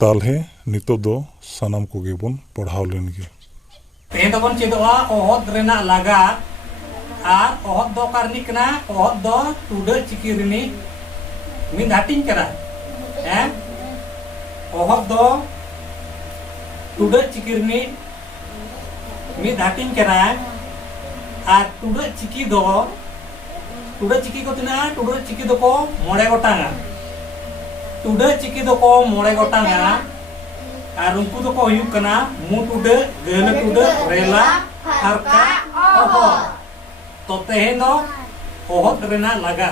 तालहे नितो दो सनाम कोगे बन पढ़ाव लेनगे तेहें दोबन चेदोआ ओहद रेना लागा आर ओहद दो कारनी कना ओहद दो टुडा चिकी रिनी मिद हाटिंग करा हैं ओहद दो टुडा चिकी रिनी मिद हाटिंग करा आर टुडा चिकी को तना टुडा चिकी दो को मोड़े गोटांगा टुडा चिकी दो को मोड़े गोटांगा और उनको तो को हुयुक कना मु टुडा गहल टुडा रेला हरका ओहो तो तेहें दो ओहद रेना लागा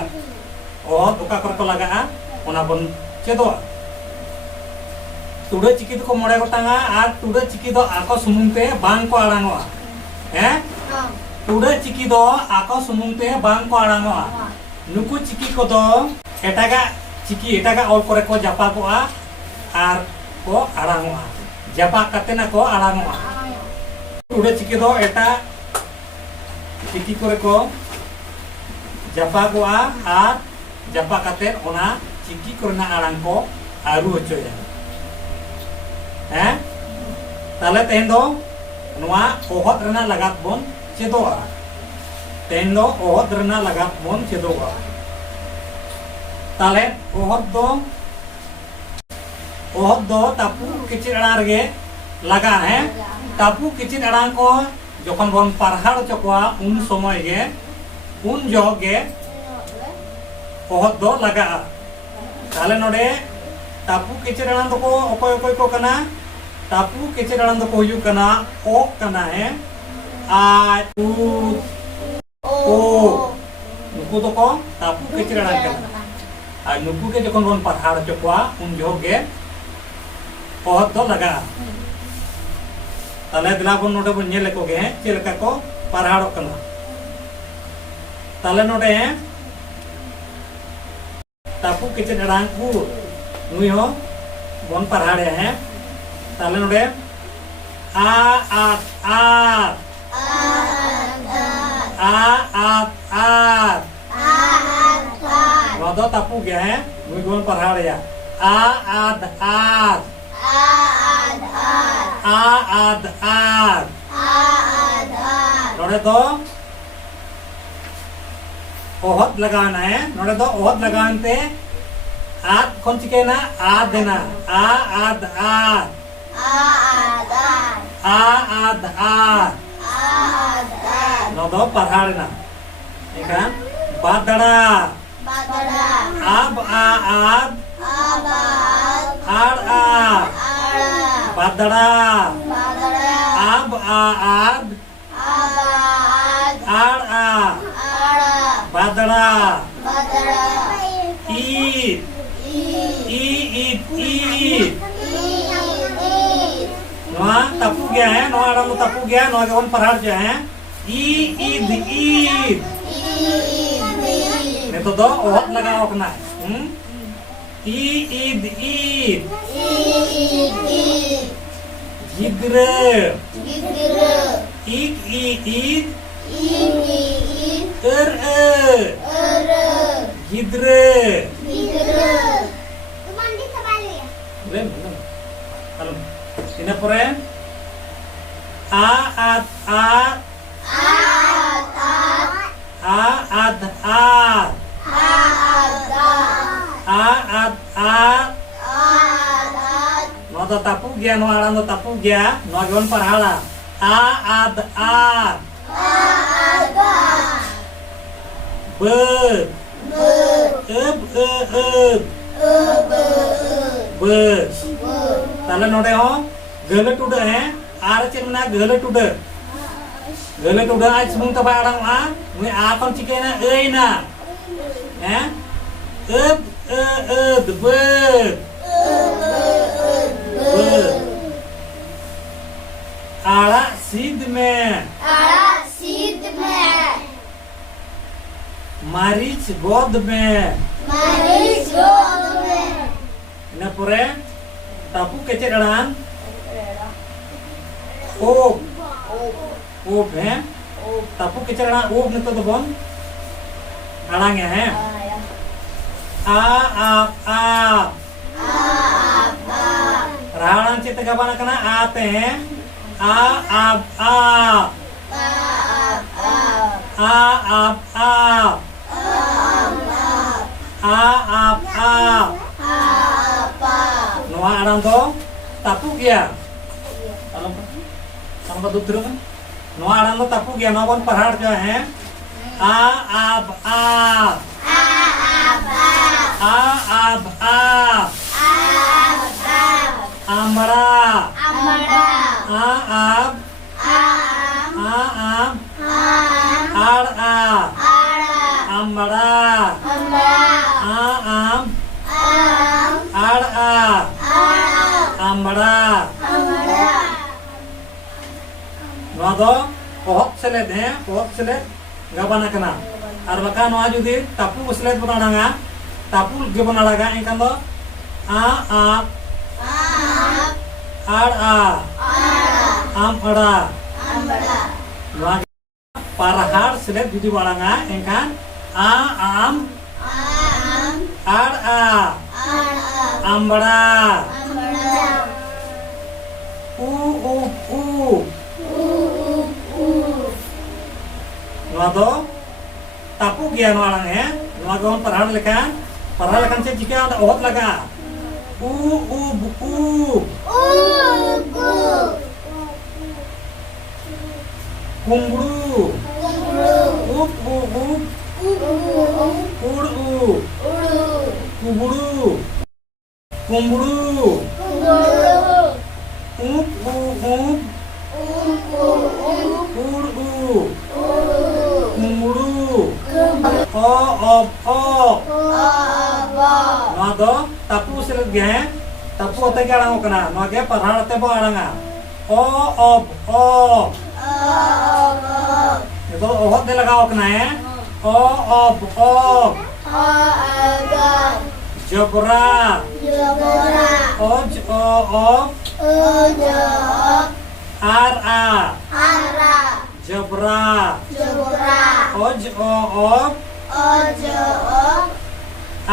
ओहद ओका कर को लगा ओना बन चेदो टुडा चिकी दो को मोड़े गोटांगा और टुडा चिकी दो आको सुमुंगते बांग को आड़ांगोआ हैं टुडा चिकी दो आको सुमुंगते बांग को आड़ांगोआ नुकु चिकी को दो एटागा चिकी एटागा ऑल करे को जापा को आर को आड़ांगोआ जापा कते ना को आड़ांगोआ टुडा चिकी दो एटा चिकी करे को जापा को आर जापा कते ओना चिकी करना आड़ांग को आरु होचोया हैं ताले तेहें दो नुआ ओहद रेना लगात बोन चेदोआ तेहें दो ओहद रेना लगात बोन चेदोआ ताले ओहद दो तापू किचिर अड़ा रगे लगा है तापू किचिर अड़ा को जखन बोन पारहाड़ चकोआ उन समय गे उन जोगे ओहद दो लगा ताले नोडे तापू किचिर अड़ा दो को ओकोय ओकोय को कना तापू किचिर अड़ा दो को हुयु कना ओ कना है आ उ ओ नुकु दो को तापू किचिर अड़ा कना आ नुकु के जखन बोन पारहाड़ चकोआ उन जोगे ओहद दो लगा ताले दिला बोन नोडे बोन नेल को गे चे लेका को पारहाड़ कना ताले नोडे तापू किचिर अड़ा को नुई हो बोन पारहाड़ है ताले नोडे आ नोदो तापू गया है नुई बोन पारहाड़ या आ नोडे दो ओहद लगाना है नोडे दो ओहद लगानते आद कौन चिकेना आद देना आद नोदो पढ़ाड़ ना इकान बादड़ा अब आद आड़ बादड़ा अब आद आड़ बादड़ा ईद नोआ तपू गया है नोआ आड़म तपू गया नोआ के वन पढ़ाड़ जो है ईद ने तो दो ओहद लगाओ कना Eid गिद्र Eid गिद्र ina pore ad no to tapu gya no aran to tapu gya no gon parhala ad ताले नोडे हो गले टुडा है आर चेमना गले टुडा आज सुमुंग तबा आड़ांग मुई आ कोन चिकेना एना हैं आड़ा सीध में मारीच गोद में ina pore tapu kece aड़ांग ओब है tapu kece aड़ांग ओब नतो तो बोन aड़ांग है आ parharan cita gaban kena ate a ab a a ab a a ab a noa arang to tapuk ya kalau ka dutro kan noa arang to tapuk ya noa bon parhar jo hai a ab a a ab a amra a ab ar a amra a ab ar a amra noa do pohok seled hai pohok seled gaban kena ar baka noa judi tapu seled bon aranga tapu ge bon araga enkan do a ab ar a amra noa parhar seled judi baranga engkan a am ar a amra u noa do tapu gia noa arang ya noa gon parhar lekan se jika ada ohot laga u kumbru up kuburu kumbru up kumbru o noa do tapu seled ge tapu ote ge arang kana noa ge parhar te bo aranga o itu ohot de lagao kena ya o jabra oj o ar a jabra oj o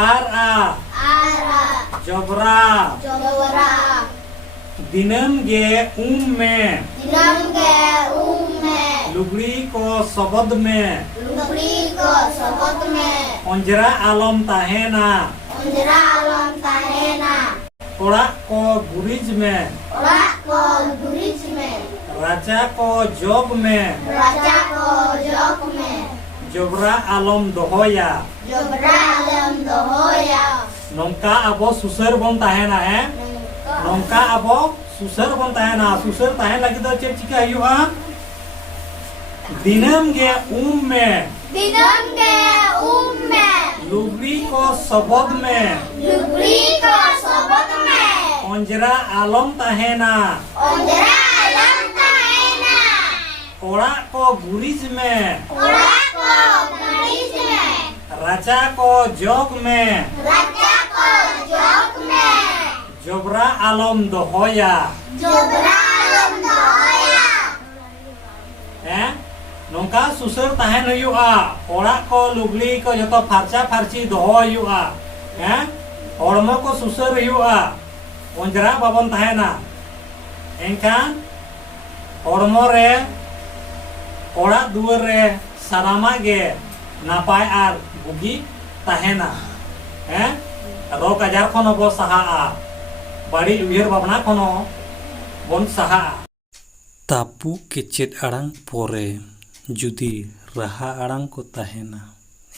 ar a jabra dinam ge में लुगड़ी को शब्द में अंजरा आलम ताहेना ओड़ा को गुरिज में राजा को जोग में जोबरा आलम दोहोया नौका अबो सुसर बन ताहेना है नौका अबो सुसर बन ताहेना सुसर ताहेन लगी तो चेक चिका हुआ दिनम गे में लुगड़ी को शब्द में अंजरा आलम ताहेना ओड़ा को गुरिज में राजा को जोग में जोबरा आलम दोहोया हैं नौका सुसर ताहेन हुआ ओड़ा को लुगली को जो फार्चा फार्ची दोहो हुआ हैं हड़मो को सुसर हुआ अंजरा बाबन ताहेना एनखान हड़मो रे ओड़ा दुआर रे सारामा गे नापाय आर बुगी ताहेना हैं रोग आजार खन बो साहा बाड़ी उयहर भावना खन बन साहा तापु केचेद आड़ांग पोरे जुदी राहा आड़ांग को ताहेना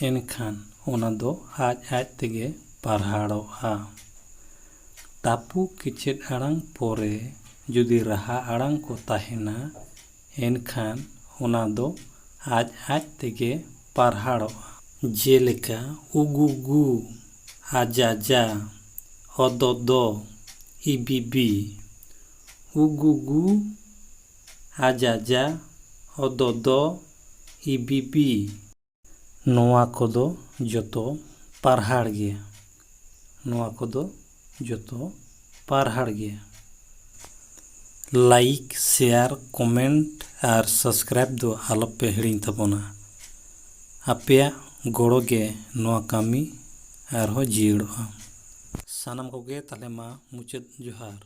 एनखान ओना दो आज तेगे पारहाड़ोआ तापु केचेद आड़ांग पोरे जुदी राहा आड़ांग को ताहेना एनखान ओना दो आज तेगे पारहाड़ोआ जेलेका उगुगु आजाजा अददो इबिबि उगुगु आजाजा अददो इबिबि नोआ कोदो जतो पारहाड़ गया नोआ कोदो जतो पारहाड़ गया लाइक शेयर कमेंट और सब्सक्राइब दो आलोपे हिड़ी तबोना आपेया गोड़ो गे नोआ कामी आरहो जियड़ोआ सानाम कोगे ताले मा मुचाद जोहार।